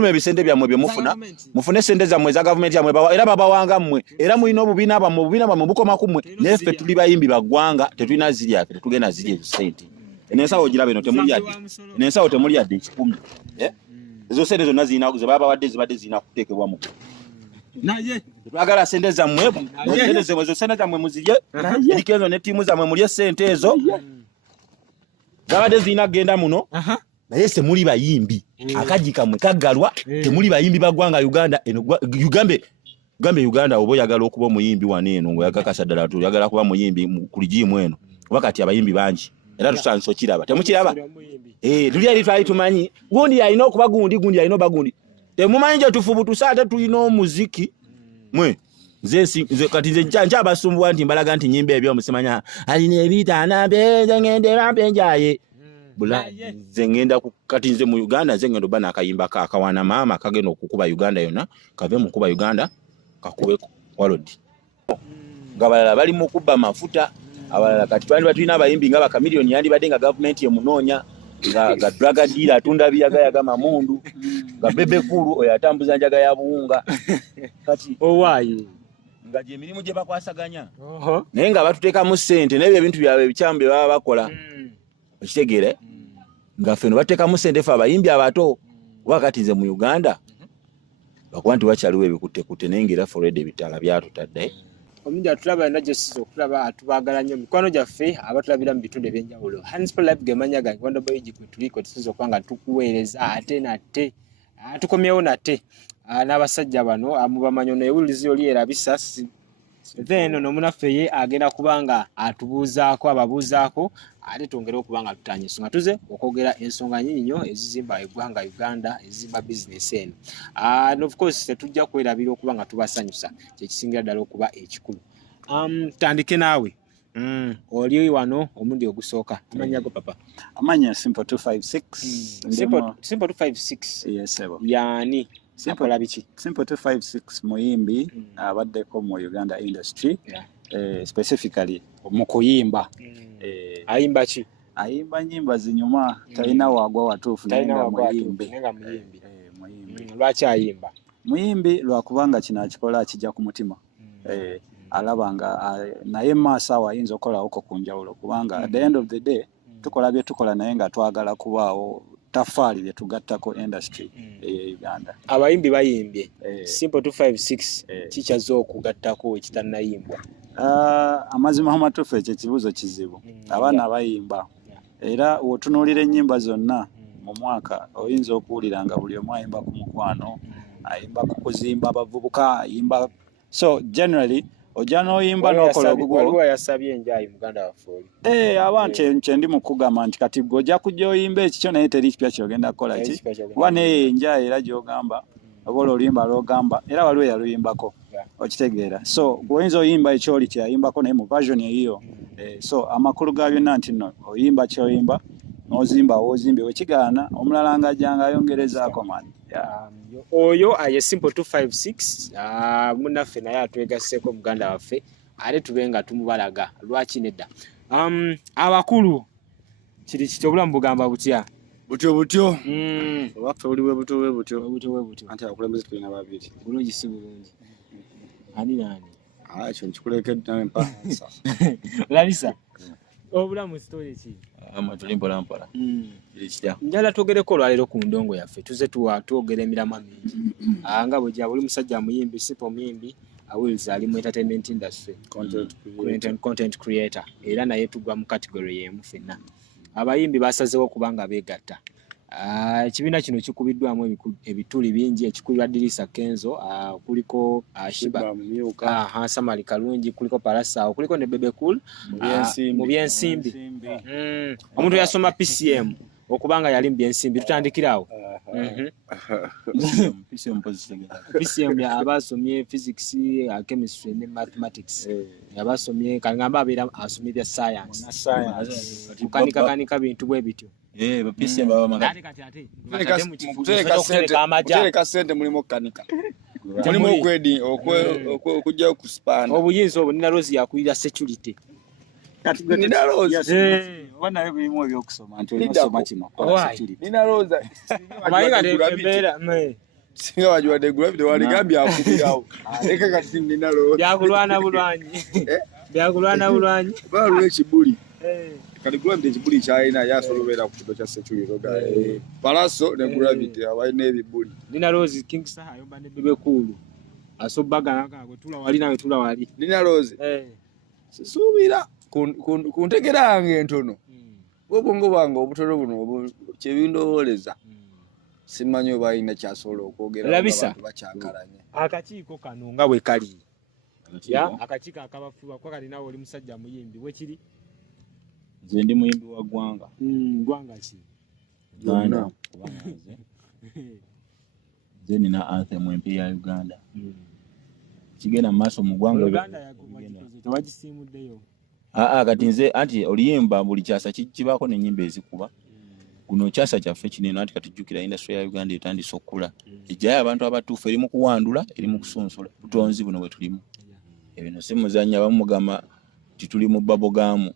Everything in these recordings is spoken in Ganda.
mufulume ebisente byammwe bye mufune sente zammwe za gavumenti yammwe era babawanga mmwe era mulina obubiina bwammwe bukoma kummwe naye ffe tuli bayimbi baggwanga tetulina ziri yaffe tetugenda ziri ezo sente enensawo ogiraba eno temuli yadde 10 ezo sente zonna ze babawadde zibadde zirina kuteekebwa mu naye twagala sente zammwe ezo sente zammwe muzirye eriko ezo ne ttiimu zammwe mulye sente ezo zabadde zirina kugenda muno naye se muli bayimbi akaji kamwe kaggalwa temuli bayimbi baggwanga Uganda eno Gambe Uganda obo yagala okuba omuyimbi wano eno ngoyagakasa ddala tuyagala kuba muyimbi ku ligimu eno wakati abayimbi bangi era tusanso kiraba temukiraba tuli ali twali tumanyi gundi alina okuba gundi alina oba gundi temumanyi gye tufubutusa ate tulina omuziki mwe nze kati nze nkyabasumbuwa nti mbalaga nti nyimba ebyo musimanya alina ebitaana mpenze ngende bampenjaye nze ngenda kati nze mu Uganda nze ngenda oba n'akayimba akawana maama kagenda okukuba Uganda yonna kave mu kuba Uganda kakube walodi ngabalala bali mu kubba mafuta abalala kati twali batulina abayimbi nga bakamiliyoni yandibadde nga gavumenti emunoonya nga drug dealer atunda biyagayaga mamundu nga bebe kulu oyo atambuza njaga ya buwunga kati owaayi nga gye emirimu gye bakwasaganya naye nga batuteekamu ssente n'ebyo ebintu byabwe ebikyamu bye baba bakola okitegere nga ffe no bateekamu ssente ffe abayimbi abato wakati nze mu Uganda bakuba nti wakyaliwo ebikuttekutte naye ngera foredi ebitaala byatutadde omuntu atulaba ena gyesiza okulaba atubaagala nnyo mikwano gyaffe abatulabira mu bitundu ebyenjawulo Hansful Life gemanya gange wanda boyigi kwe tuliko tusiza okuba nga tukuweereza ate nate tukomyewo nate n'abasajja bano mubamanyi ono ewulizi oli erabisa then ono munaffe ye agenda kubanga atubuuzaako ababuuzaako ate twongere okuba nga tutanya ensonga tuze okwogera ensonga nyingi nnyo ezizimba eggwanga Uganda ezizimba bizinesi eno and of course tetujja kwerabira okuba nga tubasanyusa kyekisingira ddala okuba ekikulu tutandike naawe oli wano omundi ogusooka amanya go papa amanya Simple 256 Simple 256 yes yani Simple biki Simple 256 muyimbi abaddeko mu Uganda industry specifically mu kuyimba ayimba ki ayimba nyimba zinyuma talina wagwa watuufu nenga muyimbi lwaki ayimba muyimbi lwakubanga kino akikola akijja ku mutima alabanga naye maaso awo ayinza okukola uko ku njawulo kubanga at the end of the day tukola bye tukola naye nga twagala kubaawo tafaali lye tugattako industry Uganda abayimbi bayimbye Simple 256 kikyazo okugattako ekitanayimbwa amazima amatuufu ekyo kibuuzo kizibu abaana bayimba era wotunuulira ennyimba zonna mu mwaka oyinza okuwulira nga buli omu ayimba ku mukwano ayimba ku kuzimba abavubuka ayimba so generally ojja n'oyimba n'okola waliwo yasabye enjayi muganda waffe abantu kye ndi mu kugamba nti kati ojja kujja oyimba ekikyo naye teri kipya kyogenda kukola ki kuba naye enjayi era gy'ogamba obola oluyimba lw'ogamba era waliwo yaluyimbako okitegeera so gwoyinza oyimba ekyoli kyayimbako naye mu version eyiyo so amakulu ga byonna nti no oyimba kyoyimba n'ozimba wozimbye wekigaana omulala ng'ajjanga ayongerezaako mani oyo aye Simple 256 munaffe naye atwegasseeko muganda waffe ate tube nga tumubalaga lwaki nedda abakulu kiri kiti obulamu bugamba butya butyo waffe oliwe butyo anti abakulembeze tulina babiri bulungi si bulungi ani nani ekyo nkikulekedde empansa Larisa obulamu story ki tuli mpolampola njala twogereko olwaleero ku ndongo yaffe tuze twogera emiramu mingi nga bwe buli musajja muyimbi Simple muyimbi awiliza ali mu entertainment industry content creator era naye tugwa mu category y'emu ffenna abayimbi basazeewo kubanga beegatta ekibiina kino kikubiddwamu ebituli bingi ekikulirwa Dirisa Kenzo kuliko Shiba Samali Kalungi kuliko Parasa kuliko ne Bebe Cool mu byensimbi omuntu yasoma PCM okubanga yali mu byensimbi tutandikirawo PCM abasomye physics chemistry ne mathematics abasomye kangamba abeera asomye bya science kanika bintu bwe bityo PCM baba magati kutereka sente mulimo kanika mulimo okwedi okujja okuspana obuyinza obo nina Rose yakulira security kati nina Rose wana hebu imwe byokusoma nti olisoma kino nina Rose abayinga tebera singa wajiwadde gravity waligambye akubirawo leka kati nina loozi byakulwana bulwanyi byakulwana bulwanyi balwa ekibuli kati gravity ekibuli kyalina yasolobera ku kigo kya Sechuliro Palaso ne gravity abalina ebibuli nina loozi King Saha ayomba ne bebe kulu asobbaga nakagwe tula wali nawe tula wali nina loozi sisuubira kuntegerange entono obwongo bwange obutono buno kyebindowooleza simanyi oba alina kyasobola okwogera abantu bakyankalanye akakiiko kano nga bwe kali akakiiko akabafuba kwa kali nawe oli musajja muyimbi bwe kiri nze ndi muyimbi wa ggwanga ggwanga ki Uganda kubanga nze nina anthem empya ya Uganda kigenda mu maaso mu ggwanga Uganda tewagisiimuddeyo kati nze anti oluyimba buli kyasa kibaako n'ennyimba ezikuba guno kyasa kyaffe kinene anti katujjukira industry ya Uganda etandise okukula ejjayo abantu abatuufu eri mu kuwandula eri mu kusunsula butonzi buno bwe tulimu ebino si muzannya abamu mugamba tituli mu babogamu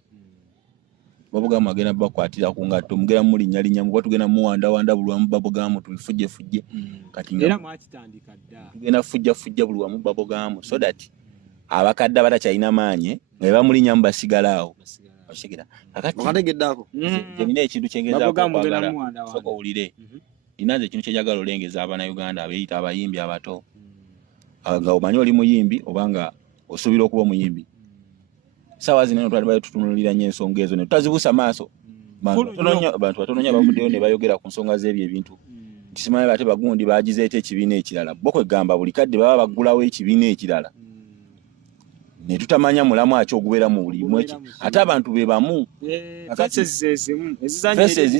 agenda bakwatira ku ngatto mugera mulinnya muba tugenda muwandawanda buli wamu babogamu tubifujjefujje kati era mwakitandika dda tugenda fujjafujja buli wamu babogamu so that abakadde abatakyalina maanyi nga bamulinnya mubasigalawo okategeddako nina ekintu kyengezaokwagala soka owulire ninaze ekintu kyenjagala olengeza abannayuganda abeeyita abayimbi abato nga omanyi oli muyimbi obanga osuubira okuba omuyimbi saawa zino twali tutunulira nnyo ensonga ezo ne tutazibuusa maaso bantu batono nnyo abavuddeyo ne bayogera ku nsonga z'ebyo ebintu nti simanyi bate bagundi bagizeeta ekibiina ekirala bo kwegamba buli kadde baba baggulawo ekibiina ekirala ne tutamanya mulamu aki ogubeera mu buli mweki ate abantu be bamu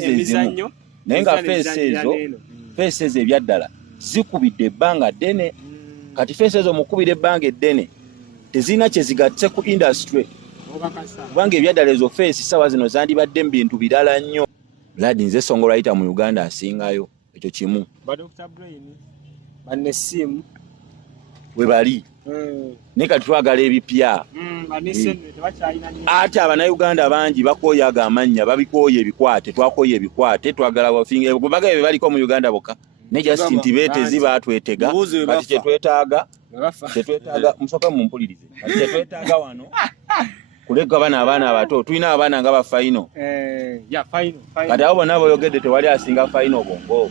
emizannyo naye nga feesi ezo ebyaddala zikubidde ebbanga ddene kati feesi ezo mukubira ebbanga eddene tezirina kyezigatse ku industry kubanga ebyaddala ezo feesi sawa zino zandibadde mu bintu birala nnyo ladi nze songolwayita mu Uganda asingayo ekyo kimu bwe bali naye kati twagala ebipya ate abannayuganda bangi bakooyaga amannya babikooya ebikwate twakooya ebikwate twagala bafingebaga ebyo baliko mu Uganda bokka ne Justin Tibetezi batwetega kati kyetwetaaga musooka mumpulirize kati kyetwetaaga wano kulega abaana abato tulina abaana nga bafaino kati abo bonna boyogedde tewali asinga faino bongo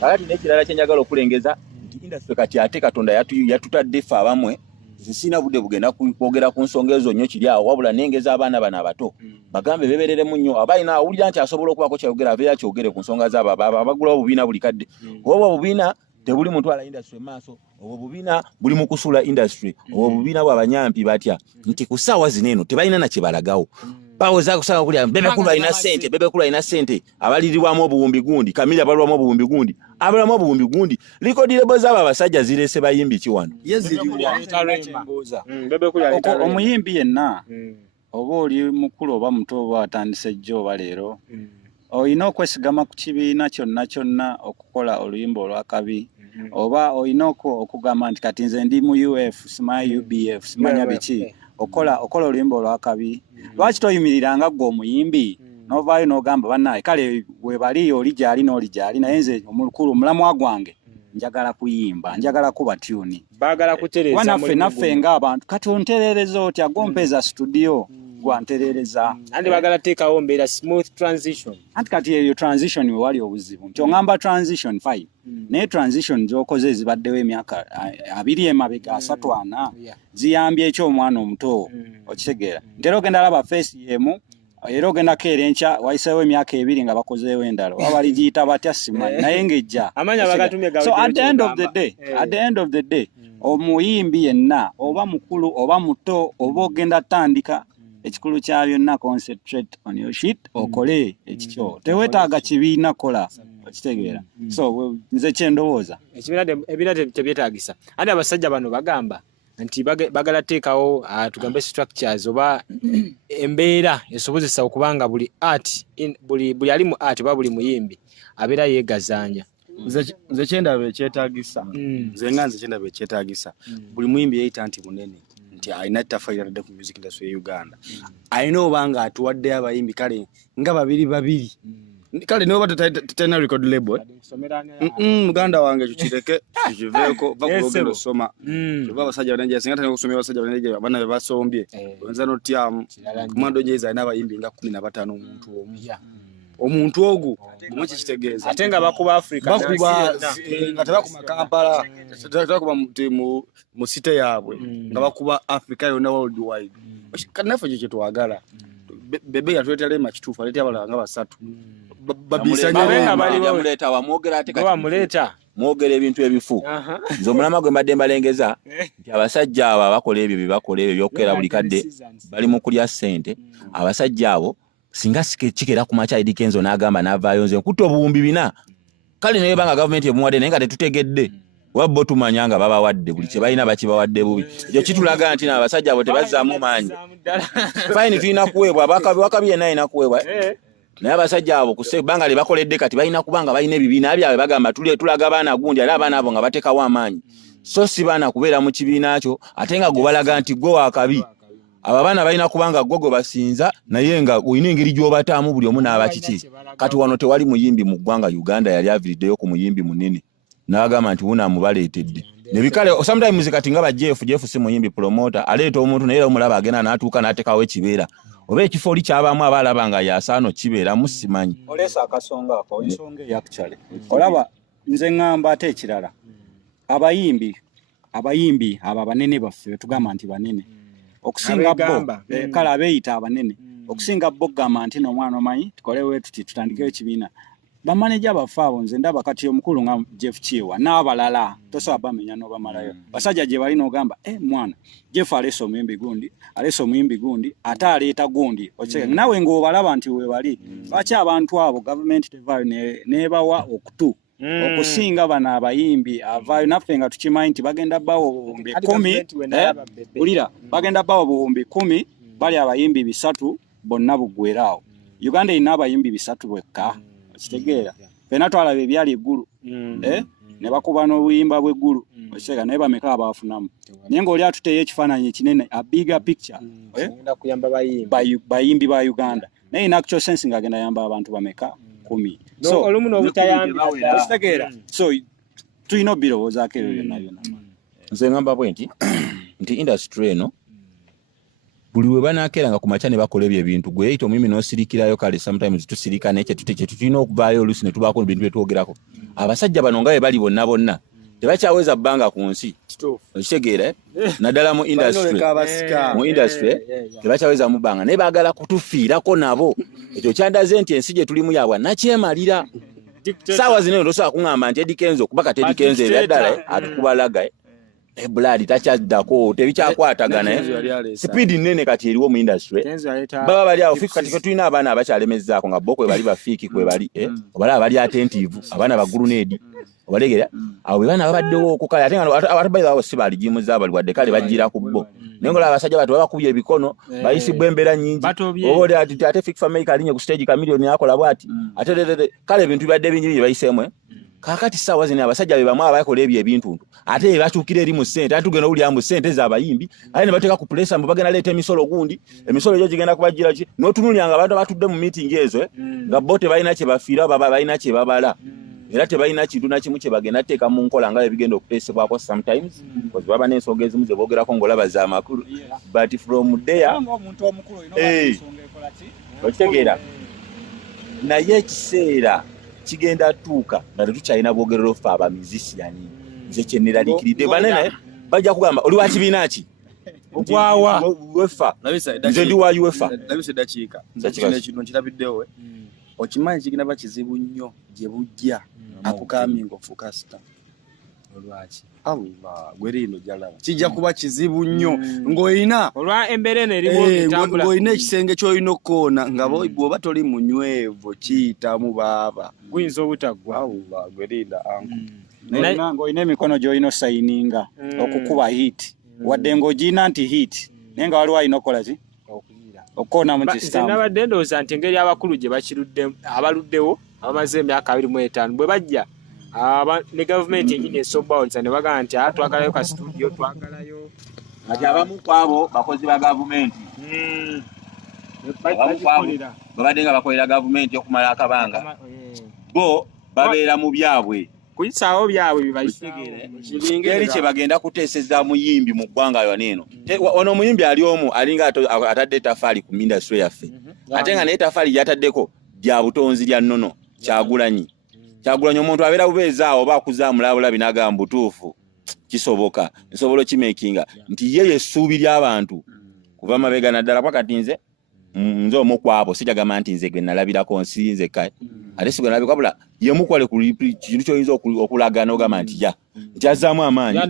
kati n'ekirala kyenjagala okulengeza nti industry kati ate Katonda yatutadde ffe abamwe zisina budde bugenda kwogera ku nsonga ezo nnyo kiri awo wabula nengeza abaana bano abato bagambe bebereremu nnyo abalina awulira nti asobola okubaako kyayogera abeera kyogere ku nsonga z'Ababa abagulawo obubiina buli kadde oba obubiina tebuli mutwala industry maaso obwo obubiina buli mu kusula industry obwo obubiina bw'abanyampi batya nti ku ssaawa zino eno tebalina na kye balagawo bawoza kusanga kulya bebekulu alina sente abalirirwamu obuwumbi gundi Kamili abalwamu obuwumbi gundi abalamu obuwumbi gundi likodi lebo z'abo abasajja zirese bayimbi ki wano omuyimbi yenna oba oli mukulu oba muto oba atandise jjo oba leero olina okwesigama ku kibiina kyonna okukola oluyimba olwakabi oba olina okugamba nti kati nze ndi mu UF simanyi UBF simanya biki okola oluyimba olwakabi lwaki toyimiriranga gwe omuyimbi novaayo n'ogamba bannaye kale webali oli gyali n'oli gyali naye nze omukulu mulamwa gwange njagala kuyimba njagala kuba tuni baagala kutereza naffe ng'abantu kati onterereza otya gompeza studio gwanterereza andi baagala teekawo mbeera smooth transition anti kati eyo transition wewali obuzibu nti oŋŋamba transition 5 naye transition z'okoze zibaddewo emyaka 2 emabega 3-4 ziyambye ekyo omwana omuto okitegeera ntera ogenda laba face yemu era ogenda keera enkya wayiseewo emyaka 2 nga bakozeewo endala oba baligiyita batya simanyi naye ng'ejja so at the end of the day omuyimbi yenna oba mukulu oba muto oba ogenda tandika ekikulu kya byonna concentrate on your shit okole ekikyo teweetaaga kibiina kola okitegeera so nze kyendowooza ebiina tebyetaagisa andi abasajja bano bagamba nti bagala teekawo tugambe structures oba embeera esobozesa okubanga buli art buli ali mu art oba buli muyimbi abeera yeegazanya nze kyendaba ekyetaagisa nze kyendaba ekyetaagisa buli muyimbi yeeyita nti munene nti alina ttafa liradde ku music industry ya Uganda alina obanga atuwadde abayimbi kale nga babiri kale niwe batena record label muganda wange chukireke kiveko bakugenda soma kuba basajja bananje singa tane kusomera basajja bananje abana be basombye wenza no tiam kumando jeza n'abayimbi nga 15 omuntu ogu mwachi kitegeeza atenga bakuba Africa bakuba ngataba ku Kampala takuba mu site yabwe nga bakuba Africa yona worldwide kanafa je twagala bebe yatwetale machitufu alete abala nga basatu babisanya babenga bali bamuleta wamwogera ate kati bamuleta mwogera ebintu ebifu nzo mulama gwe mbadde mbalengeza nti abasajja abo bakola ebyo bibakola ebyo byokera buli kadde bali mu kulya sente abasajja abo singa kikera ku macha Eddie Kenzo n'agamba n'avaayo nze nkutte obuwumbi 4 kale naye banga government emuwadde naye nga tetutegedde wabbo tumanyanga baba wadde buli kye balina bakibawadde bubi ekyo kitulaga nti n'abasajja abo tebazzaamu maanyi fine tulina kuweebwa wakabi yenna alina kuweebwa naye abasajja abo kusebanga lye bakoledde kati balina kubanga balina ebibiina byabwe bagamba tulaga baana gundi era abaana abo nga bateekawo amaanyi so si baana kubeera mu kibiina kyo ate nga gwe balaga nti gwe wakabi aba baana balina kubanga gwe basinza naye nga oyina engeri gy'obataamu buli omu n'abakiki kati wano tewali muyimbi mu ggwanga Uganda yali aviriddeyo ku muyimbi munene n'agamba nti wuna mubaleetedde ne bikale sometimes kati nga ba Jeff si muyimbi promoter aleeta omuntu naye omulaba agenda n'atuuka n'ateekawo ekibeera oba ekifo oli kyabaamu abalaba nga yasaano kibeera musimanyi olesa akasonga ako ensonga yakukyale olaba nze ngamba ate ekirala abayimbi aba banene baffe tugamba nti banene okusinga bo kala abeeyita abanene okusinga bo gamba nti n'omwana omanyi tukolewe tuti tutandikeyo ekibiina bamaneja bafaabo nze ndaba kati omukulu nga Jeff Chiwa n'abalala tosobola bamenya n'obamalayo basajja gye bali n'ogamba mwana Jeff aleese omuyimbi gundi ate aleeta gundi nawe ng'obalaba nti we bali lwaki abantu abo gavumenti tevaayo nebawa okutu okusinga bano abayimbi avaayo naffe nga tukimanyi nti bagenda bawo buwumbi 10 ulira bagenda bawo buwumbi 10 bali abayimbi 3 bonna buggweeraawo Uganda erina abayimbi 3 bwekka kitegeera fena twalaba ebyali eggulu ne bakuba n'obuyimba bw'eggulu osega naye bameka abafunamu naye ng'oli atuteeyo ekifaananyi ekinene a bigger picture bayimbi ba Uganda naye in actual sense ng'agenda yamba abantu bameka 10 so olumu n'obutayamba kitegeera so tulina obirowoozaako ebyo byonna nze ngamba bwenti nti industry eno buli we banaakeranga ku macha ne bakola ebyo ebintu gwe yita omuyimbi n'osirikirayo kale sometimes tusirika n'ekyo tulina okuvaayo oluusi ne tubaako ebintu bye twogerako abasajja bano nga bwe bali bonna tebakyaweza bbanga ku nsi okitegeera naddala mu industry tebakyaweza mu bbanga naye baagala kutufiirako nabo ekyo kyandaze nti ensi gye tulimu yabwa nakyemalira saawa zino tosobola kuŋŋamba nti Eddie Kenzo kuba kati Eddie Kenzo ebyaddala atukubalaga blood tachadako tebikyakwatagana speed nene kati eriwo mu industry baba bali awo fika kati tulina abaana abakyalemezzaako nga bokwe bali bafiki kwe bali obala bali attentive abaana ba grenade obalegera awo bana babaddewo okukala ate nga atabayiwawo si bali jimu zaabali wadde kale bajjira ku bo naye ngola abasajja batu babakubye ebikono bayisibwa embeera nnyingi obole ate fik family alinye ku stage kamilioni akola bwati ate kale ebintu bibadde bingi bye bayiseemwe kakati sawa zine abasajja be bamwe abakola ebyo ebintu ate bakyukira eri mu sente ate tugenda uli ambu sente z'abayimbi ate ne bateeka ku pressa mbu bagenda leeta emisolo gundi emisolo egyo gigenda kubajjira ki n'otunulyanga abantu abatudde mu meeting ezo nga bo tebalina kye bafiira baba balina kye babala era tebalina kintu na kimu kye bagenda teeka mu nkola nga ebigenda okuteesebwako sometimes because baba n'ensonga ezimu ze boogerako ng'olaba z'amakulu but from there omuntu omukulu olina ensonga ekola ki okitegeera naye ekiseera kigenda tuuka nga tetukyalina bwogerero ffe abamizisiyani nze kyenneraliikiridde banene bajja kugamba oli wa kibiina ki ogwawa wefa nze ndi wa uefa labise dakiika kino kirabiddewo okimanyi kigenda bakizibu nnyo gye bujja akukaminga ofukasita olwaki Allah gwe lino jalaba kijja kuba kizibu nnyo ng'oyina olwa embeera eno eriwo bitambula ng'oyina ekisenge ky'olina okkoona nga bw'oba toli munywevu kiyitamu baaba guyinza obutaggwa Allah gwe linda angu ng'olina emikono gy'olina osayininga okukuba hit wadde ng'ogina nti hit naye nga waliwo alina okukola ki okkoona mu kisitamu nabadde ndowooza nti engeri abakulu gye bakirudde abaluddewo abamaze emyaka 25 bwe bajja ne gavumenti enyini esobawuliza ne bagamba nti twagalayo ka studio twagalayo kati abamu kwabo bakozi ba gavumenti bagikolera babadde nga bakolera gavumenti okumala akabanga bo babeera mu byabwe kuyisaawo byabwe eri kye bagenda kuteeseza muyimbi mu ggwanga lwaneeno ono omuyimbi ali omu alinga atadde etafaali ku industry yaffe ate nga naye etafaali lyataddeko lya butonzi lya nnono Kyagulanyi omuntu abeera bubeezaawo oba akuzaamulabulabi n'agamba butuufu kisoboka nsobola kimekinga nti ye essuubi ly'abantu kuva mabega naddala pakati nze omu kwabo sijagamba nti nze gwe nalabirako nsinze kai ate sigwe nalabika wabula ye mukwale ku kintu ky'oyinza okulaga n'ogamba nti nti azzaamu amaanyi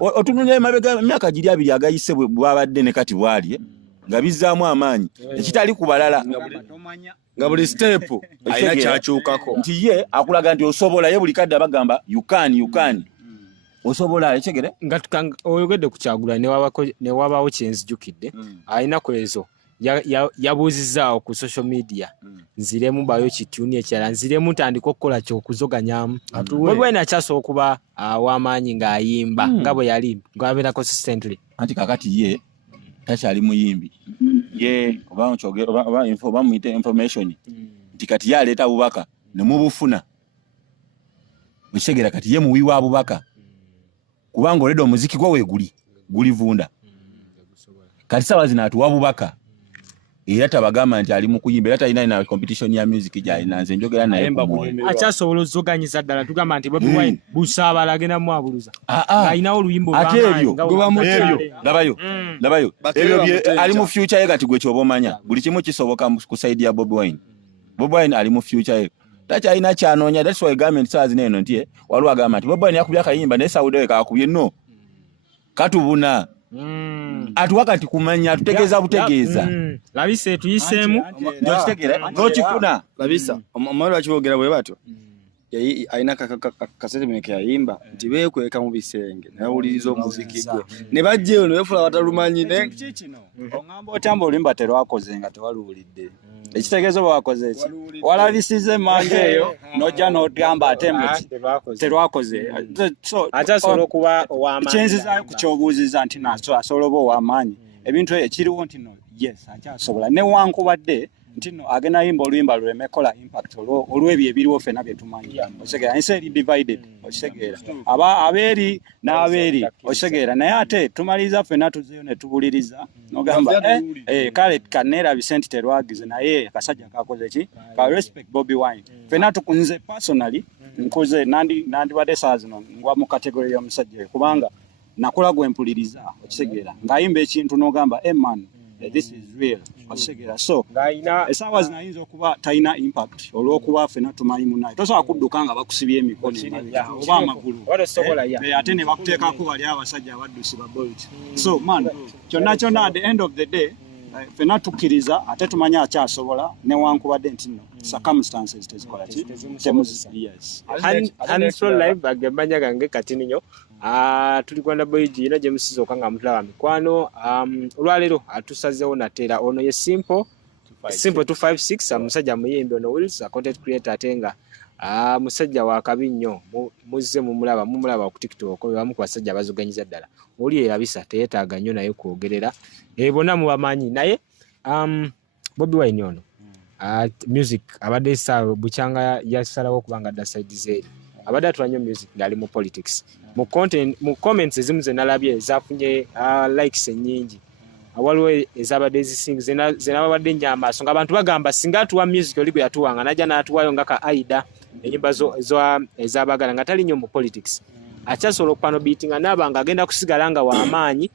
otunulira emabega emyaka giri abiri agayise bwabadde ne kati bwali nga bizzaamu amaanyi ekitali ku balala nga buli step alina kyakyukako nti ye akulaga nti osobola ye buli kadde abagamba you can osobola ekigere nga oyogedde ku Kyagulanyi ne wabaawo kyenzijukidde alina ku ezo yabuuzizaawo ku social media nziremu bayo kituni ekirala nziremu ntandika okukola kyokuzoganyaamu Bobi Wine akyasobola okuba w'amaanyi ng'ayimba nga bwe yali ng'abeera consistently anti kakati ye takyali muyimbi ye oba muyite information nti kati ye aleeta bubaka ne mubufuna ekigera kati ye muwi wa bubaka kubanga oleda omuziki gwe guli vunda kati sawa zino atuwa bubaka era tabagamba nti ali mu kuyimba era talina na competition ya music gyalina nze njogera naye akyasobola ozoganyiza ddala tugamba nti Bobi Wine busaabala agenda mwabuluza ng'alinawo oluyimba ate ebyo labayo ebyo ali mu future ye kati gwe kyoba omanya buli kimu kisoboka ku side ya Bobi Wine ali mu future ye takyalina kyanoonya that's why government sawa zino eno nti waliwo agamba nti Bobi Wine yakubye akayimba naye Saudewe kakubye no katubuna atuwa kati kumanya atutegeeza butegeeza labise tuyiseemu ndokitegera nokifuna labisa omumalo bakibogera bwe batyo alina kasete meke yayimba nti beekweka mu bisenge nawuliriza omuziki gwe ne bajjeyo ne befula batalumanyi ne ongamba otamba olimba terwakoze nga tewaluwulidde ekitegeezo bwakoze eki walabisiza emmanja eyo nojja n'ogamba ate terwakoze akyasobola okuba ow'amaanyi kyenzizayo ku kyobuuziza nti asobola oba ow'amaanyi ebintu ekiriwo nti no yes akyasobola newankubadde nti no agenda yimba oluyimba lwemekola impact olw'ebyo ebiriwo ffenna bye tumanyi okitegeera ensi eri divided okitegeera abeeri n'abeeri okitegeera naye ate tumaliriza ffenna tuzeeyo ne tuwuliriza n'ogamba kale kanneerabise nti terwagize naye akasajja kakoze ki ka respect Bobi Wine ffenna tukunze personally nkuze nandibadde saa zino ngwa mu kategori y'omusajja oyo kubanga nakola gwe mpuliriza okitegeera ng'ayimba ekintu n'ogamba man this is real okitegeera so esaawa zinayinza okuba talina impact olw'okuba ffenna tumanyi munaye tosobola kudduka nga bakusibye emikono oba amagulu ate ne bakuteekako bali abasajja abaddusi ba Bolt so man kyonna at the end of the day ffenna tukkiriza ate tumanya akyasobola newankubadde nti no circumstances tezikola live agembanya gange kati ninyo tuli Rwanda Boy ino gye musiza okanga mutulaba mikwano olwaleero atusazeewo nateera ono ye simple 256 musajja muyimbi ono Wills content creator ate nga musajja wa kabi nnyo muzze mumulaba ku TikTok bamu ku basajja abazoganyiza ddala oli erabisa teyeetaaga nnyo naye kwogerera bonna mu bamanyi naye Bobi Wine ono music abadde saa bukyanga yasalawo okubanga dda side zeeri abadde atula nnyo music ng'ali mu politics mu comments ezimu ze nalabye zafunye likes ennyingi waliwo ezabadde ezisinga zenababadde nnyo amaaso ng'abantu bagamba singa atuwa music oli gwe yatuwanga najja n'atuwayo nga ka Aida ennyimba ezabagala nga tali nnyo mu politics akyasobola okupano beatinga naaba nga agenda kusigala nga w'amaanyi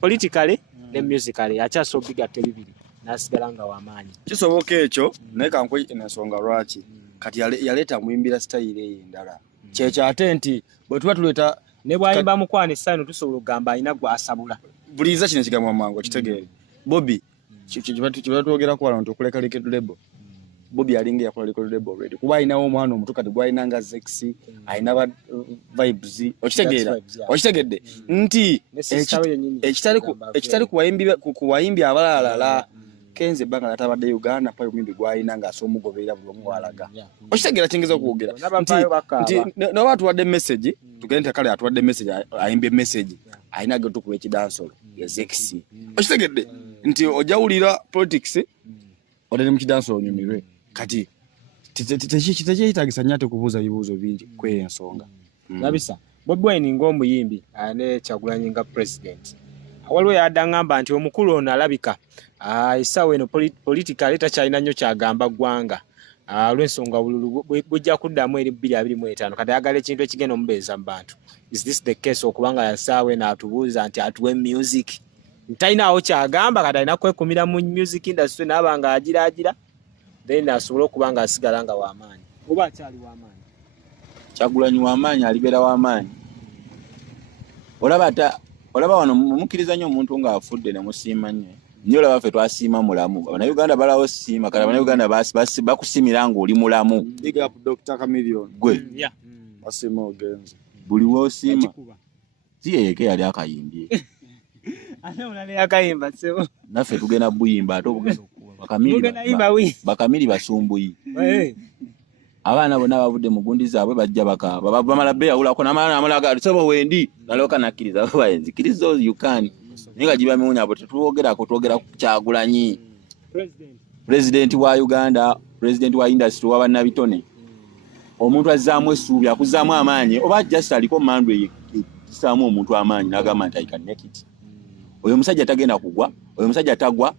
politically ne musically akyasobola bigatta ebibiri n'asigala nga w'amaanyi kisoboka ekyo naye kankwe ensonga lwaki kati yaleeta muyimbira style eyo endala kyekyo ate nti bwe tuba tuleeta ne bwayimba mukwano essanyu tusobola okugamba alina gwe asabula buliiza kino ekigambo amangu okitegeere Bobi kibatwogerako wano nti okuleka record label Bobi alinga yakola record label already kuba alinawo omwana omutu kati gwalina nga Zex alina vibes okitegedde nti ekitali kuwayimbi abalalala kenze banga natabadde Uganda pa omuyimbi gwalina nga asomugoberera buli omu walaga okitegeera kingeza okuwogera nti noba atuwadde message tugende kale atuwadde message ayimbe message alina getukuba ekidansolo ya Zex okitegedde nti ojawulira politics odali mu kidanso onyumirwe kati tekiyitagisa nnyo ate kubuuza bibuuzo bingi kw'eyo ensonga. Labisa Bobi Wine ng'omuyimbi ne Kyagulanyi nga president waliwo yadda ngamba nti omukulu ono alabika essaawa eno politikali takyalina nnyo kyagamba ggwanga olw'ensonga obululu bujja kuddamu eri 2025 kati ayagala ekintu ekigenda omubeeza mu bantu. Is this the case okubanga essaawa eno atubuuza nti atuwe music ntalinawo kyagamba kati alina kwekumira mu music industry naaba nga agiraagira then asobole okuba nga asigala nga w'amaanyi oba akyali w'amaanyi. Kyagulanyi w'amaanyi alibeera w'amaanyi. Olaba wano mukkiriza nnyo omuntu ng'afudde ne musiima nnyo. Nnyo olaba ffe twasiima mulamu. Bannayuganda balawo siima kati Bannayuganda bakusimira ng'oli mulamu. Big up Dr. Chameleon. Gwe. Basiima ogenze. Buli w'osiima. Si yeke yali akayimbye. Ate olale akayimba sebo. Naffe tugenda buyimba ate obugenda bakamiri basumbuyi. Abaana bonna bavudde mu gundi zaabwe bajja bakaaba bamala beyawulako n'amalaga sebo wendi naloka nakkiriza bayenzikiriza you can naye nga gibamiwunya abo tetwogerako twogera ku Kyagulanyi president wa Uganda, president wa industry wa bannabitone, omuntu azzaamu essuubi akuzzaamu amaanyi oba just aliko mandu ekisaamu omuntu amaanyi n'agamba nti I can make it. Oyo musajja tagenda kugwa, oyo musajja tagwa,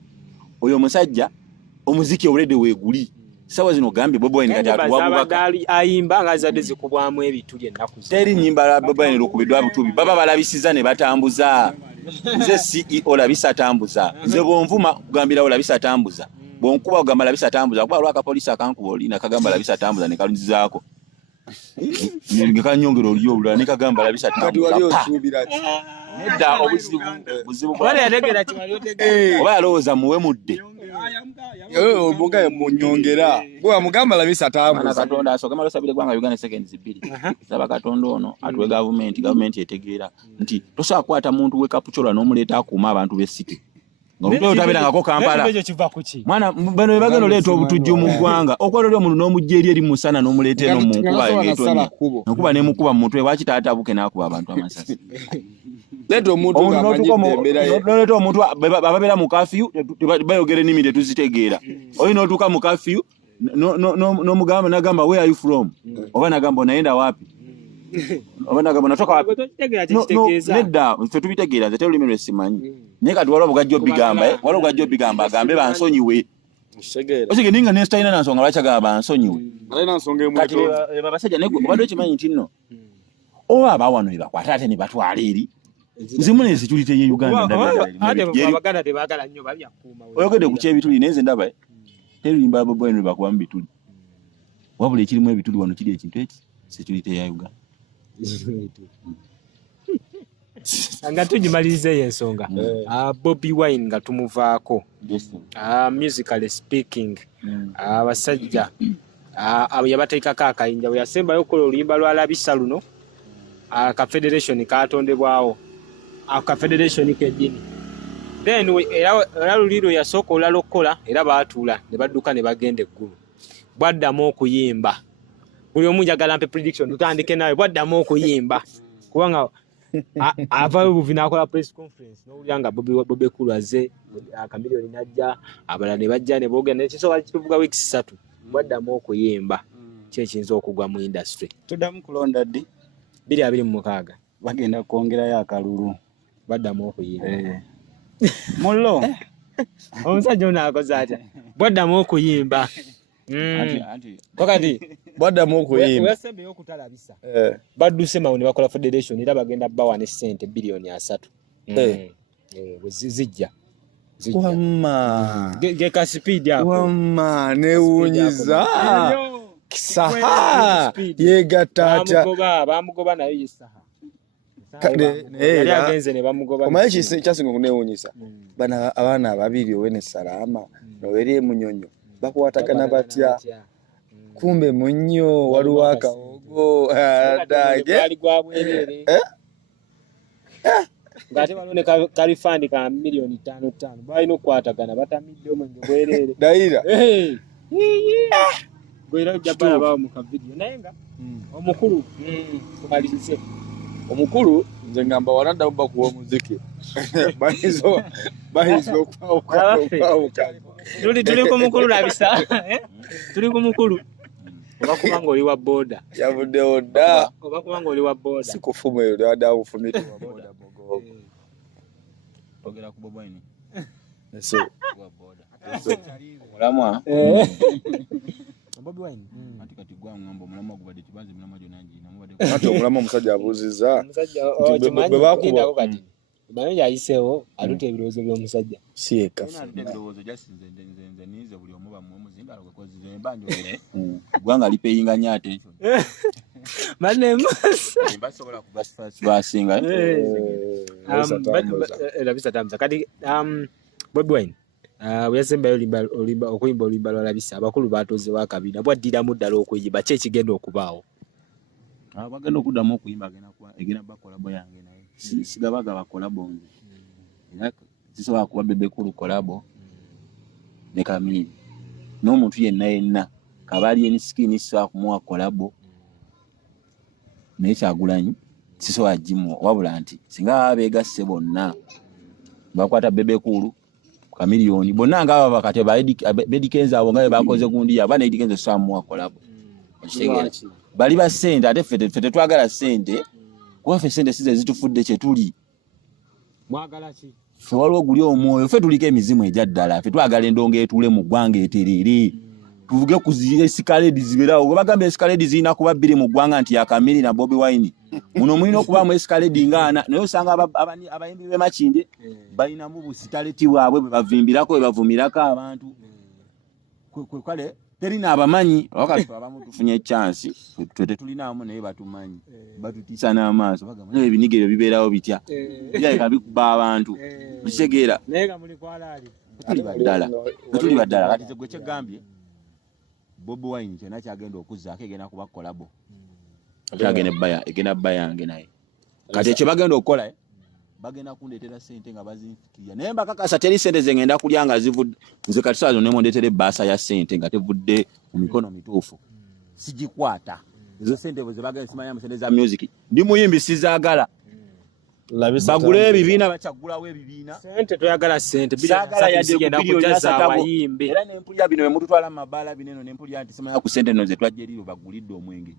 oyo musajja omuziki already weeguli. Sawa zino gambye Bobi Wine kati atuwabubaka ayimba nga zadde zikubwamu ebituli ennaku teri nyimba la Bobi Wine lukubiddwa butubi baba balabisiza ne batambuza. Nze CEO labisa tambuza, nze bonvuma kugambira olabisa tambuza, bonkuba kugamba labisa tambuza kuba lwaka polisi akankuba oli nakagamba labisa tambuza ne kalunzizaako ngekanyongero oli obulala ne kagamba labisa tambuza nedda obuzibu wale yategera kimali otegera oba yalowooza muwe mudde obuga munyongera bwa mugamba labisa tambuza Katonda asooka malo sabire gwanga Uganda seconds 2 saba Katonda ono atuwe government etegeera nti tosobola kwata muntu we kapuchola n'omuleeta akuuma abantu b'essite ng'omuntu otabirangako Kampala mwana bano bagenda oleeta obutujju mu ggwanga okwolera omuntu n'omujja eri musana n'omuleeta eno mu nkuba ng'etonya nkuba n'emukuba mu mutwe lwaki taatabuke n'akuba abantu amasasi leeta omuntu n'oleeta omuntu ababeera mu kafyu bayogera ennimi tetuzitegeera oli n'otuuka mu kafyu n'omugamba n'agamba where are you from oba n'agamba onayenda wapi oba n'agamba natoka wapi nedda ffe tubitegeera nze terulimi lwe simanyi naye kati waliwo bugajja obigamba agambe bansonyiwe osege ninga nesitalina nansonga lwaki agamba bansonyiwe kati babasajja obadde okimanyi nti nno oba abawano ne bakwata ate ne batwala eri nzimu ne security ye Uganda oyogedde ku kyebituli naye nze ndaba terulimba Bobi Wine bakuba mu bituli wabula ekirimu ebituli wano kiri ekintu eki security ya Uganda nga tugimaliriza eyo ensonga Bobi Wine nga tumuvaako musically speaking abasajja abo yabateekako akayinja bwe yasembayo okukola oluyimba lwa labisa luno ka federation katondebwawo aka federation keddini then era luliro yasooka olalokola era baatuula ne badduka ne bagenda eggulu bwaddamu okuyimba buli omu njagala mpe prediction tutandike nawe bwaddamu okuyimba kubanga avayo buvi n'akola press conference n'owulira nga Bobi Kulu azze Chameleon najja abalala ne bajja ne boogera nekisooka kituvuga weeks 3 bwaddamu okuyimba kyekiyinza okugwa mu industry tuddamu kulonda ddi 2026 bagenda kwongerayo akalulu baddamu okuyimba mullo omusajja ono akoze atya bwaddamu okuyimba wakati bwaddamu okuyimba wesembeyo okutalabisa badduse mawo ne bakola federation era bagenda bawa ne sente billioni 3 zijja wamma geka speed yako wamma newunyiza kisaha yegatata bamugoba nayo yisaha omaye kyasinga okunewunyisa bana abaana ababiri owene salama noweri emunyonyo bakwatagana batya kumbe munyo waliwo akawogo dage ngate balone kalifandi ka milioni 5 balina okukwatagana batamidde omwenge bwerere daira gwera jabala bawo mu kavidiyo naye nga omukulu tumalirize omukulu nze ngamba wanadda mba kuwa muziki bahizo tuli ku mukulu labisa tuli ku mukulu oba kubanga oli wa boda yavudde oda oba kubanga oli wa boda sikufumu eyo ada ufumiti wa boda bogo ogera ku bobo ini so wa boda mulamwa Bobi Wine kati gwa ngombo mulamwa gubadde kibanze mulamwa jonangi namubadde ate omulamwa omusajja abuuzizza omusajja bwe bakuba kati bano yayiseewo alute ebirozo by'omusajja si eka ebirozo jasinze nze nize buli omuba mu muzimba alikozize embanjo gwanga lipeyinga nyate manne basobola kubasinga labisa tamza kati Bobi Wine bweyasembayo okuyimba oluyimba lwa labisa abakulu batozeewo akabiina bwaddiramu ddala okuyimba ki ekigenda okubaawo bagenda okuddamu okuyimba egenda bakolabo yange naye sigabaga bakolabo nze era zisobola kuba bebekulu kolabo ne Kamili n'omuntu yenna kabali enisikini sisobola kumuwa kolabo naye Kyagulanyi sisobola gimuwa wabula nti singa beegasse bonna bakwata bebekulu Kamiliyoni bonna ngaba bakate ba Edikenza abo ngabe bakoze gundi ya bana Edikenza sisobola kumuwa kolabo okitegera bali ba sente ate fete twagala sente kuba ffe sente size zitufudde kye tuli mwagala ki ffe waliwo guli omwoyo ffe tuliko emizimu ejja ddala ffe twagala endongo etuule mu ggwanga eterere tuvuge ku esikaledi zibeerawo gwe bagamba esikaledi zirina kuba bbiri mu ggwanga nti ya Kamili na Bobi Wine muno mulina okubaamu esikaledi ng'ana naye osanga abayimbi b'e Makinde balinamu busitaleti bwabwe bwe bavimbirako bwe bavumirako abantu kale terina abamanyi wakati abamu tufunye chance tetulinamu naye batumanyi batutiisa n'amaaso bagamba naye ebinige ebyo bibeerawo bitya byaleka bikuba abantu okitegeera naye nga muli kwalaali tuli baddala kati gwe kyegambye Bobi Wine kyonna kyagenda okuzzaako egenda kuba kolabo egenda bba yange naye kati ekyo bagenda okukola bagenda kundeetera sente nga bazinfikirya naye mbakakasa teri sente ze ngenda kulya nga zivudde nze kati saazo ne mondeetere ebbaasa ya sente nga tevudde mu mikono mituufu sigikwata ezo sente bwe ze bagenda simanyamu sente za music ndi muyimbi sizaagala bagule ebibiina bakyagulawo ebibiina sente toyagala sente saagala yadde genda kujaza abayimbi era nempulira bino bemututwala mu mabaala bineno nempulira nti simanya ku sente no ze twajja eriyo bagulidde omwenge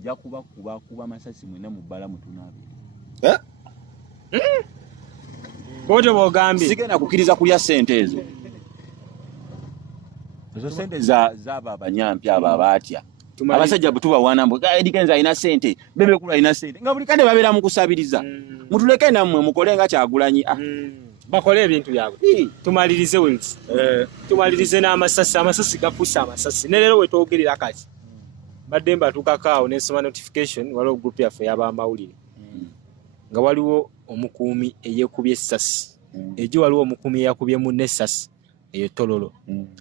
nja kuba masasi mwena mu bbala mutunaabe bwotyo bwogambye sigenda kukkiriza kulya sente ezo sente zaaba abanyampi abo abaatya abasajja bwe tubawaana mbu Edikenza alina sente bebekulu alina sente nga buli kande babeera mu kusabiriza mutuleke nammwe mukole nga Kyagulanyi bakole ebintu byabwe tumalirize Wills tumalirize n'amasasi gafuusa amasasi ne leero wetwogerera kati badde mbatukakaawo nensoma notification waliwo group yaffe y'abamawulire nga waliwo omukuumi eyeekubye essasi ejo waliwo omukuumi eyakubye munne essasi eyo tololo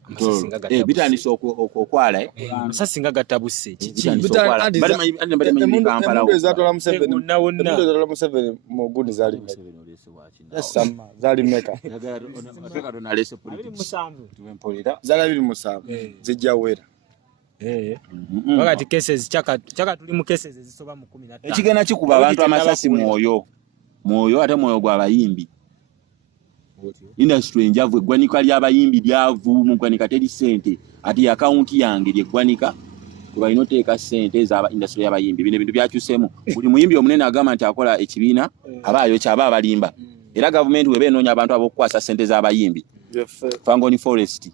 amasasi nga bitandise okwala amasasi nga gatabuse kiki emundu ezatwala Museveni mu gundi zaali meka zaali 27 zijja wera wakati cases chaka tuli mu cases ezisoba mu 15 ekigenda kikuba abantu amasasi mwoyo ate mwoyo gw'abayimbi industry enjavu eggwanika ly'abayimbi lyavu mu ggwanika teri sente ati akaunti yange lyeggwanika kwe balina oteeka sente za industry y'abayimbi bino ebintu byakyuseemu buli muyimbi omunene agamba nti akola ekibiina abaayo kyaba abalimba era gavumenti weba enoonya abantu ab'okukwasa sente z'abayimbi Fangoni Forest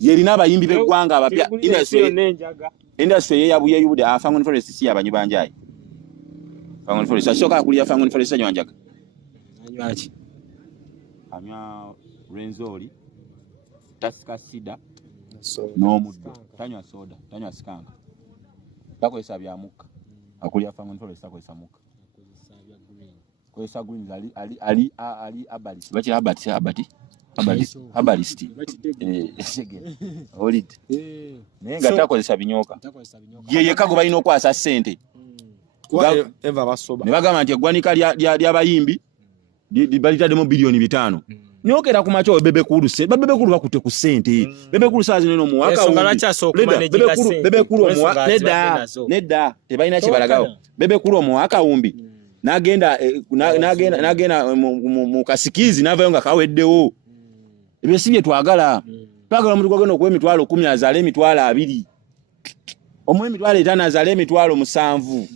yerina abayimbi b'eggwanga abapya industry yeyabuyeyubude Fangoni Forest si yabanyi banjayi Fangoni Forest asooka kulya Fangoni Forest anywanjaga anywaki anywa Renzori tasika sida n'omuddo tanywa soda tanywa sikanga takozesa bya mukka akulya Fangoni Forest akozesa mukka kozesa greens ali abalist bakira abalist olid naye nga takozesa binyoka ye kago balina okwasa sente eva basoba ne bagamba nti eggwanika ly'abayimbi balitaddemu bilioni 5 nyokera ku macho bebekulu bakute ku sente bebekulu saa zino muwaka bebekulu omuwa nedda tebalina kibalagawo bebekulu omuwaka wumbi nagenda mu kasikizi navayo nga kaweddewo ebyo si bye twagala. Twagala omuntu gwagenda okuwa emitwalo 10 azaale emitwalo 2. Omuwe emitwalo 5 azaale emitwalo 7.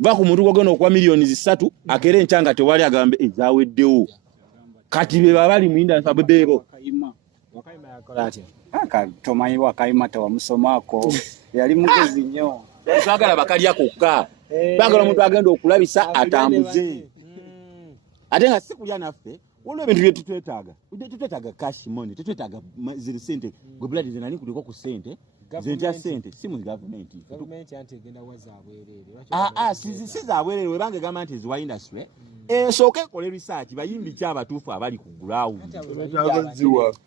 Va ku muntu gwagenda okuwa milioni 3 akere enkyanga tewali agambe ezaweddewo. Kati be babali mu industry babebo. Wakayima yakola atya? Tomanyi Wakayima tewamusomako. Yali mugezi nnyo. Twagala bakalya kokka. Twagala omuntu agenda okulabisa atambuze. Ate nga si kulya naffe, waliwo ebintu bye tutwetaaga cash money, tutwetaaga ziri sente. Gwe buladi zenani kuliko ku sente. Zenja sente si mu government. Government yanti egenda wazabwerere. Si zabwerere webange gamba nti ziwa industry. Sooke ekole research bayimbi ki abatuufu abali ku ground.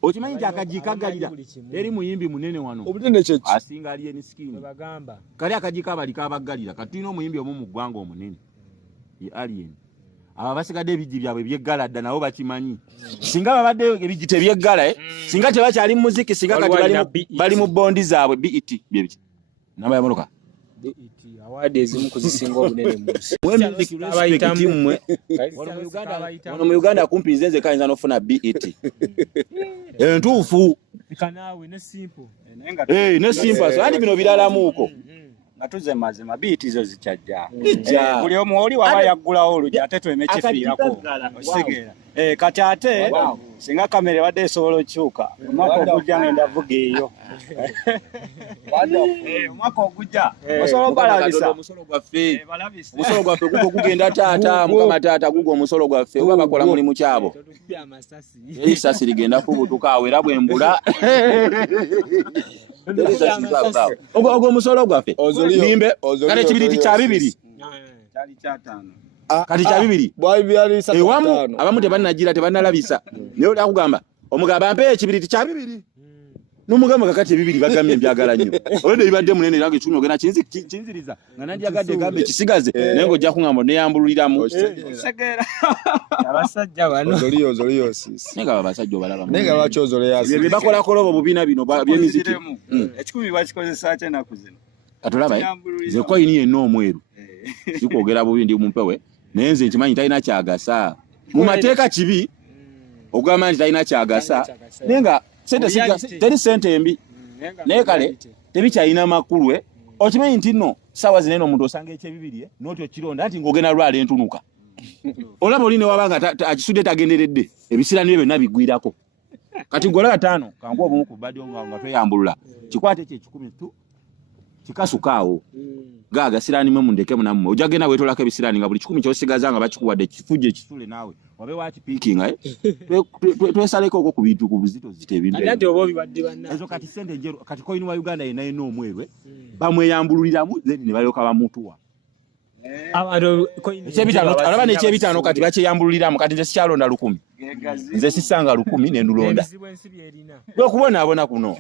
Okimanyi nti akaji kagalira eri muyimbi munene wano. Obutende kyeki asinga ali eniskini. Bagamba. Kali akaji kabali kabagalira kati no muyimbi omu mu ggwanga omunene. Ye alien. Aba basigadde ebijji byabwe byeggala dda nabo bakimanyi. Singa babadde ebijji tebyeggala singa tebakyali mu muziki singa kati bali mu bondi zaabwe BET byebiki. Namba ya monoka. BET award ezimu kuzisinga obunene mu nsi. Abayitamu wano mu Uganda kumpi nzenze kayinza n'ofuna BET. Entuufu. Kanaawe ne simple. Ne simple so andi bino biralamuuko. Atuze mazima BET zo zikyajja. Buli omu oli waba yaggulawo olujja ate tweme kifiirako. Osigera. Kati ate singa kamera wadde esobola okyuka. Omwaka ogujja ngenda vuga eyo. Omwaka ogujja osobola obalabisa. Omusolo gwaffe gugo gugenda taata mukama taata gugo omusolo gwaffe oba bakola mulimu kyabo. Esasi ligenda kubutuka awera bwembula. Ogwo omusolo gwaffe nimbe kale kibiriti kya 2 kyali kya 5 kati kya 2 bwayi byali 3 ewamu abamu tebannagira tebanalabisa naye oli akugamba omugamba mpe ekibiriti kya 2 n'omugamba kakati 2 bagamye mbyagala nnyo olwo ibadde munene nange chuno gena kinziriza nga nandi agadde gambe kisigaze naye ngo jja kungamba neyambululiramu osegera abasajja bano ozoliyo sisi nenga abasajja obalaba nenga bachozo yasi bye bakola kolobo bubina bino byemiziki ekikumi bakikozesa ate naku zino katulaba ze koyini yenno omweru sikwogera bubi ndi mumpewe naye nze nkimanyi talina kyagasa mu mateeka kibi ogamba nti talina kyagasa nenga teri sente embi naye kale tebikyalina makulu okimanyi nti nno sawa zinene omuntu osanga ekyebibiri noti okironda nti ng'ogenda lwala entunuka olaba oli ne wabanga akisudde tagenderedde ebisira nibe byonna bigwirako kati gola 5 kankuwa obumu ku badi nga tweyambulula kikwate ekyo 10 tu kikasukaawo gaga sirani mwe mundeke munamu ojagenda wetolako ebisirani nga buli 10 kyosigaza nga bakikuwadde kifuje kisule nawe wabe wati picking twesaleko okwo ku bintu ku buzito zitebinde ate obobi badde banna ezo kati sente njero kati koyini wa Uganda yenaye n'omwerwe bamweyambululiramu then ne balyoka bamutuwa abantu koyini ekyebitano alaba n'ekyebitano kati bakyeyambululiramu kati nze sikyalonda 10 nze sisanga 10 ne ndulonda okubona abona kuno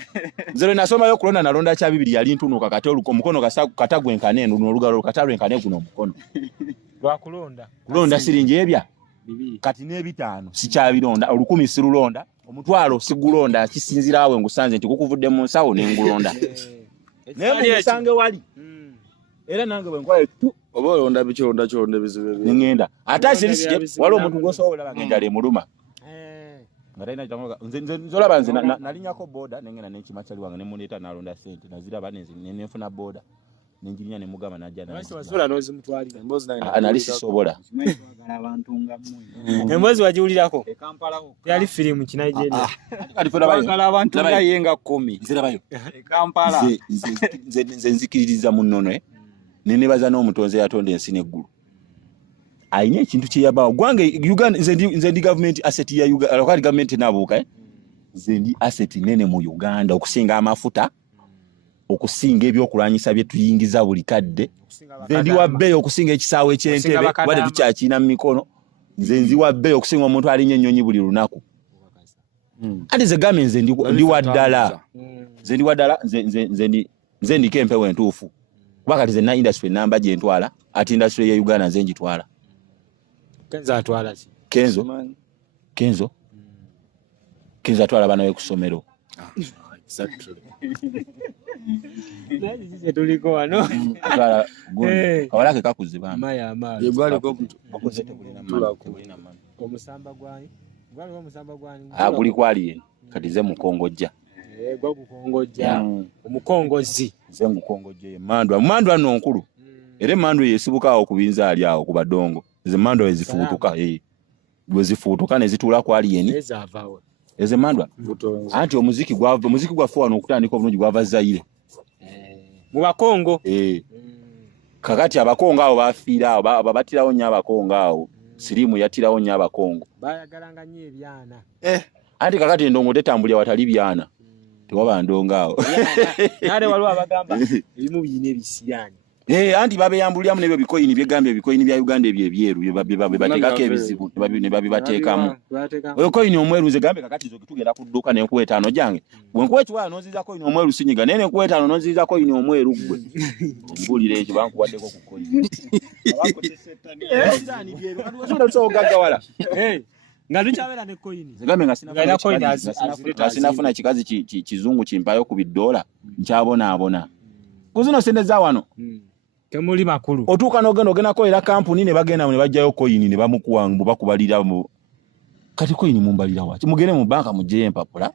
nze nasomayo kulonda nalonda kya 2 yali ntunuka kati omukono katagwenkane n'olugalo katalwenkane guno omukono kulonda siringi ebya kati n'ebitano sikyabironda 10 sirulonda omutwalo sigulonda kisinzirawe ngusanze nti kukuvudde mu nsawo n'engulonda naye musange wali era nange bwenkola tu oba olonda bikyonda kyonda bizibe ngenda ate sirisije wali omuntu gwosobola bagenda le muluma ngatalina kyamoga nze olaba nze nalinyako boda nengenda n'ekima kyali wange ne muneta nalonda sente naziraba nenfuna boda nenjinya ne mugama najja wasobola n'ozimutwalira analisi sobola emboozi wagiwulirako yali firimu kinigeria twagala abantu nga yenga 10 nzirabayo Kampala nze nzikiririza munnono nenebaza n'omutonzi yatonda ensi n'eggulu ayina ekintu kyeyabaawo gwange Uganda nze ndi government asset ya Uganda local government nabuuka nze ndi asset nene mu Uganda okusinga amafuta okusinga ebyokulwanyisa bye tuyingiza buli kadde nze ndi wabbeeyo okusinga ekisaawe ky'entebe wadde tukyakina mu mikono nze ndi wabbeeyo okusinga omuntu alinnya ennyonyi buli lunaku ate ze game nze ndi waddala nze ndi waddala nze ndiko empewo entuufu kuba kati zenna industry namba gye ntwala ati industry ya Uganda nze ngitwala Kenzo atwala ki Kenzo atwala bana we kusomero exactly naye tuliko wano atwala kawalake kakuziba maya yegwale ko bakoze tebulina mama omusamba gwayi gwali omusamba gwani guli kwali kati ze mukongojja gwa kukongojja omukongozi ze mukongojja mandwa nno nkulu era mandwa yesibukawo kubinza ali awo ku badongo ze mandwa ezifuutuka bwe zifuutuka ne zituula kwali yeni ezavawe eze mandwa anti omuziki gwaffe wano okutandika obulungi gwava Zaire mu bakongo kakati abakongo awo bafiira awo batirawo nnyo abakongo awo sirimu yatirawo nnyo abakongo bayagalanga nnyo ebyana anti kakati endongo tetambulira watali byana tewaba ndongo awo nale waliwo abagamba ebimu biyina ebisirani anti babeyambuliramu n'ebyo bikoyini byegambye ebikoyini bya Uganda ebyo ebyeru bateekako ebizibu ne babibateekamu koyini omweru nze gambe kakati zo tugenda ku dduuka n'enkuwa 5 gyange bwe nkuwa ekiwala n'oziza koyini omweru sinyiga naye n'enkuwa 5 n'oziza koyini omweru gwe ombulira ekyo bankuwaddeko ku koyini nga tukyabera ne koyini zigambe nga sinafuna kikazi kizungu kimpayo ku biddoola nkyabonaabona kuzino sente za wano temuli makulu otuuka n'ogenda kolera kampuni ne bagenda ne bajjayo koyini ne bamukuwangu bakubalira kati koyini mumbalira waki mugere mu banka mujjeyo empapula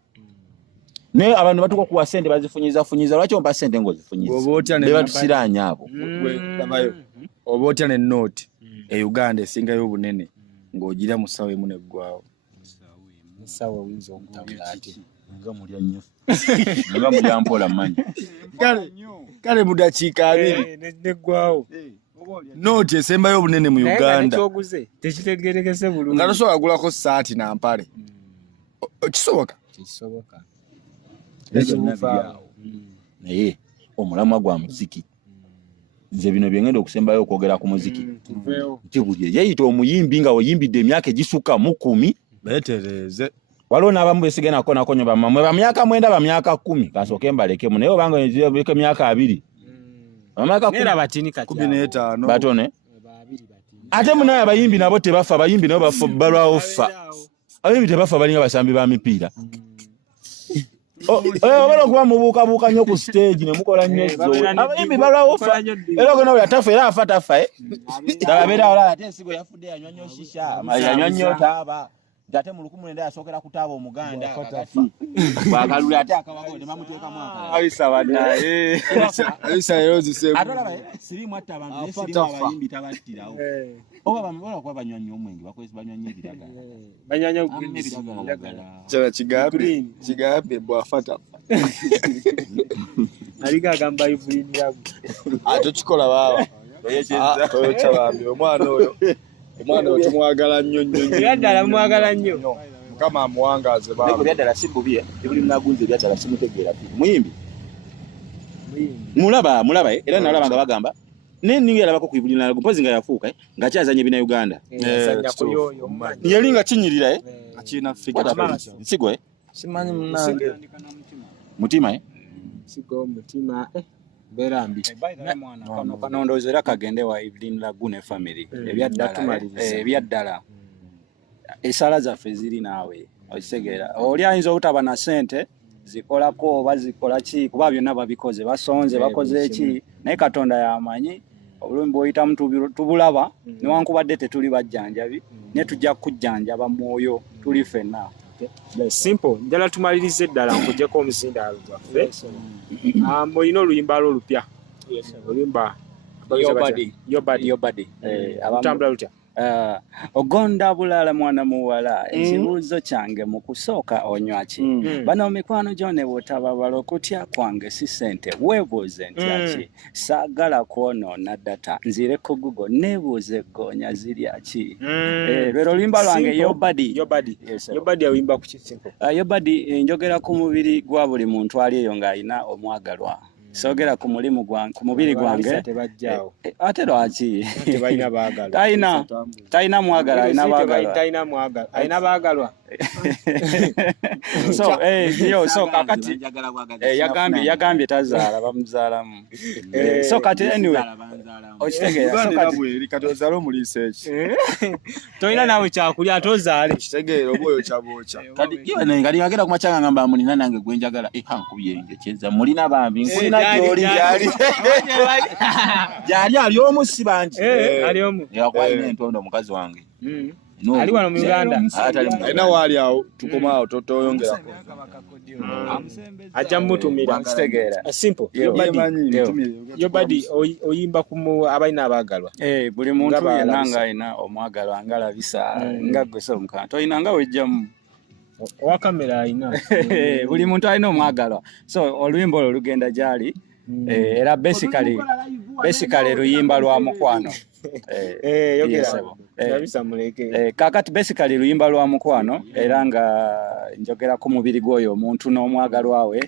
ne abantu batuuka kuwa sente bazifunyiza lwaki ompa sente ngozifunyiza ne batusiranya abo oba otya ne note e Uganda esingayo obunene ng'ogira mu ssaawa emu neggwawo ssaawa oyinza omutabula ati nga mulya nnyo nga mulya mpola manyi kale mu dakiika 2 neggwawo nooti esembayo obunene mu Uganda ekyoguze tekitegerekese bulungi nga tosobola kugulako saati na mpale kisoboka naye omulamwa gwa muziki nze bino byengenda okusembayo okwogera ku muziki kibuli yayita omuyimbi nga oyimbidde emyaka egisukka mu 10 beetereze waliwo n'abamu besigenako nakonyo bamamwe bamyaka 9 bamyaka 10 kasooke mbalekemu naye obanga nzirabika emyaka 2 bamyaka 15 batone ate munaye abayimbi nabo tebafa abayimbi nabo bafa balwawo fa abayimbi tebafa balinga basambi ba mipiira obala okuba mubuukabuuka nnyo ku stage ne mukola nnyo abayimbi balwawo fa era ogenda buli atafa era afa tafa abeera olala ate ensigo yafudde yanywa nnyo shisha yanywa nnyo taaba ate mu 1900 yasookera kutaaba omuganda bakalula ate akabago tebamuteeka mwaka ayisa banaye ayisa yozise atolaba sirimu atta abantu ne sirimu abayimbi tabattirawo oba bamubola kuba banywa nnyo omwenge bakwezi banywa nnyo ebiragala banywa nnyo kyala kigambe bwafata aliga agamba ivuliniramu ate kikola baba toyokya bambi omwana oyo tumwagala nnyo yaddala mwagala nnyo mukama amuwangaaze baba byaddala si bubi ebuli munagunze byaddala simutegeera muyimbi mulaba era nalaba nga bagamba neninga yalabako kwibulina mpozi nga yafuuka nga kyazanya ebina Uganda yali nga kinyirira akina figure nsigo simanyi munange mutima sigo mutima berambi kanondozo era kagende wa Evelyn Lagune family ebyaddala esala zaffe ziri naawe okitegeera oli ayinza obutaba na sente zikolako oba zikola ki kuba byonna babikoze basonze bakoze eki naye Katonda yamanyi obulumi bw'oyitamu tubulaba newankubadde tetuli bajjanjabi ne tujja kujjanjaba mwoyo tuli ffenna simple njala tumalirize eddala nkujjeko omuzindaalo gwaffe olina oluyimba olupya oluyimba yobadi olutambula lutya ogonda bulala mwana muwala ekibuuzo kyange mu kusooka onywa ki bano mikwano gyo ne bw'otababala okutya kwange si sente weebuuze ntya ki saagala kwonoona ddata nzireko Google neebuuze eggoonya zirya ki lwero oluyimba lwange yobadi awimba ku kisimple yobadi njogera ku mubiri gwa buli muntu ali eyo ng'alina omwagalwa sogera ku mulimu gwange ku mubiri gwange ate lwaki talina mwagala alina baagalwa so kakati yagambye tazaala bamuzaalamu so kati anyway okitegeera katozaala omuliisa eki tolina naawe kyakulya ate ozaale kitegeera oba oyo kyabwokya kati ngagenda ku makyanga ngamba mulina nange gwe njagala hankubye enjekyeza mulina bambi nkulina gyoli gyali ali omu si bangi ali omu yakwalina entondo omukazi wange Ali wano mu Uganda. Aina wali awo tukomao toyongera. Ajja mutumira Kitegeera. Simple. Yo badi oyimba ku abaina abagalwa. Buli muntu yenanga ina omwagalwa ngala bisa nga gwe omukanto oyina nga wejjamu owa kamera ayina. Buli muntu alina omwagalwa. So oluyimba olwo lugenda gyali era basically luyimba lwa mukwano. Kakati basically luyimba lwa mukwano era nga njogera ku mubiri gwoyo omuntu n'omwagalwa we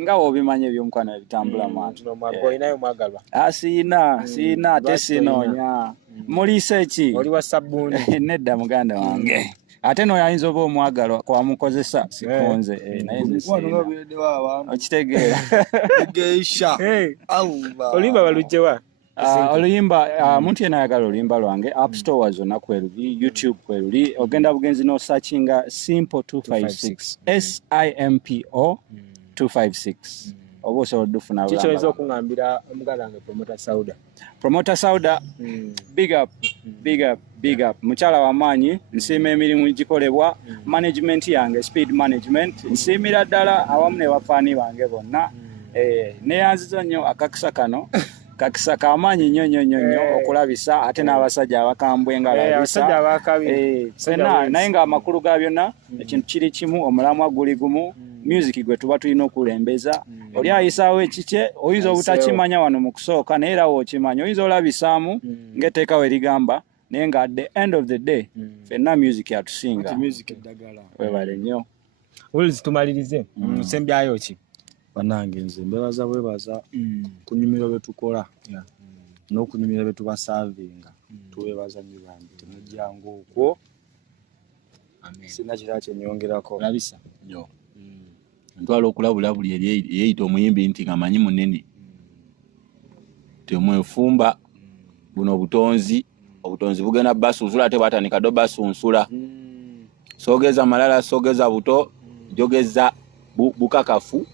nga obimanye by'omukwano bitambula mwantu. Oyinayo mwagalwa? Siina ate sinoonya. Muliise ki? Oli wa sabbuuni? Nedda muganda wange. Ate no yayinza oba omwagalwa kwamukozesa sikonze naye okitegeera. Oluyimba balugyewa? Oluyimba muntu yena ayagala oluyimba lwange App Store zonna kweluli, YouTube kweluli, ogenda bugenzi no searchinga Simple 256 SIMPO 256 oba osobola okufuna bulamba. Kikyoweza okungambira omuganda wange Promoter Sauda big up mukyala w'amaanyi nsiima emirimu gikolebwa management yange Speed Management nsiimira ddala awamu ne bafaani bange bonna neyanziza nnyo akakisa kano kakisa kamaanyi nnyo okulabisa ate n'abasajja abakambwe nga labisa fenna naye nga amakulu ga byonna ekintu kiri kimu omulamwa guli gumu music gwe tuba tulina okulembeza oli ayisaawo ekikye oyinza obutakimanya wano mu kusooka naye era wookimanya oyinza olabisaamu ng'etteeka we ligamba naye nga at the end of the day fenna music yatusinga webale nnyo. Wills tumalirize sembyayo ki banange nze mbebaza bwebaza kunyumira bye tukola n'okunyumira bye tubasavinga tuwebaza nnyo bange temujjangu okwo sina kirala kyenyongerako labisa nnyo ntwala okulabula buli eyeyita omuyimbi nti ngamanyi munene temwefumba buno obutonzi bugenda basunsula ate batandika do basunsula sogeza malala sogeza buto jogeza bukakafu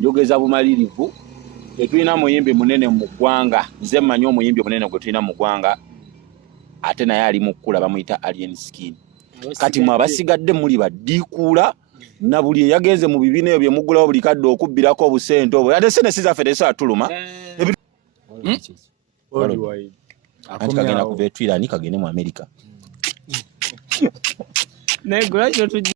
njogeza bumalirivu tetulina muyimbi munene mu ggwanga nze mmanyi omuyimbi munene gwe tulina mu ggwanga ate naye ali mu kkula bamuyita alien skin kati mwe abasigadde muli baddiikuula na buli eyagenze mu bibiina ebyo bye muggulawo buli kadde okubbirako obusente obwo ate sente sizaffe tezisaatuluma anti kagenda kuva etwira ani kagende mu America.